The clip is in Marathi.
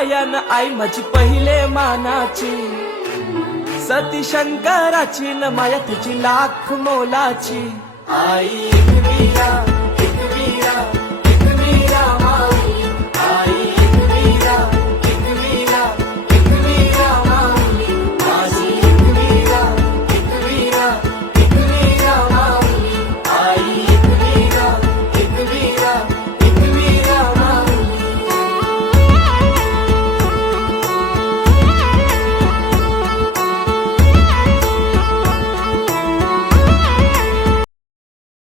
मायान आई माझी पहिले मानाची, सती शंकराची न माया तिची लाख मोलाची. आई एकविरा